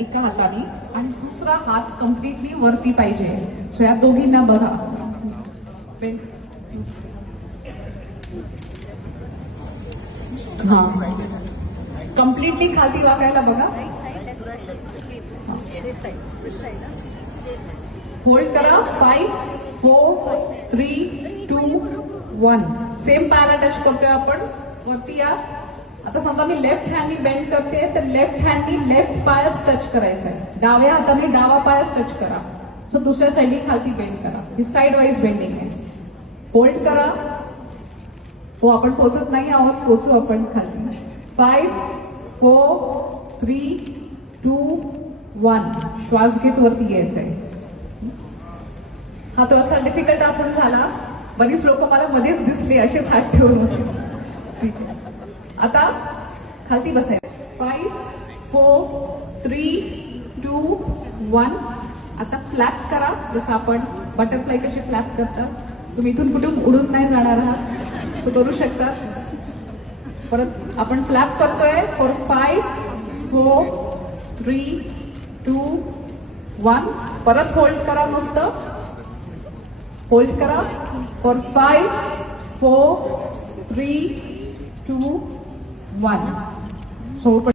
एका हाताने आणि दुसरा हात कम्प्लिटली वरती पाहिजे. सो या दोघींना बघा. हा, कम्प्लिटली खाली वाकायला बघा. होल्ड करा. 5 4 3 2 1. सेम पायाला टच करतोय आपण. वरती या. आता समजा मी लेफ्ट हँडनी बेंड करते तर लेफ्ट हँडनी लेफ्ट पायच टच करायचा आहे. डाव्या हाताने डावा पायच टच करा. सो दुसऱ्या साईडनी खाली बेंड करा. ही साईड वाईज बेंडिंग आहे. होल्ड करा. हो, आपण पोचत नाही आहोत, पोचू आपण खाली. 5 4 3 2 1. श्वास घेत वरती यायचंय. हा थोडासा डिफिकल्ट आसन झाला. बरीच लोक मला मध्येच दिसले असेच हात ठेवून होते. ठीक आहे. आता खालती बसायचं. 5 4 3 2 1. आता फ्लॅप करा. जसं आपण बटरफ्लाय कसे फ्लॅप करतात. तुम्ही इथून कुठून उडून नाही जाणार आहात, तो करू शकता. परत आपण फ्लॅप करतोय. फॉर 5 4 3 2 1. परत होल्ड करा. नुसतं होल्ड करा. फॉर 5 4 3 2 1. सो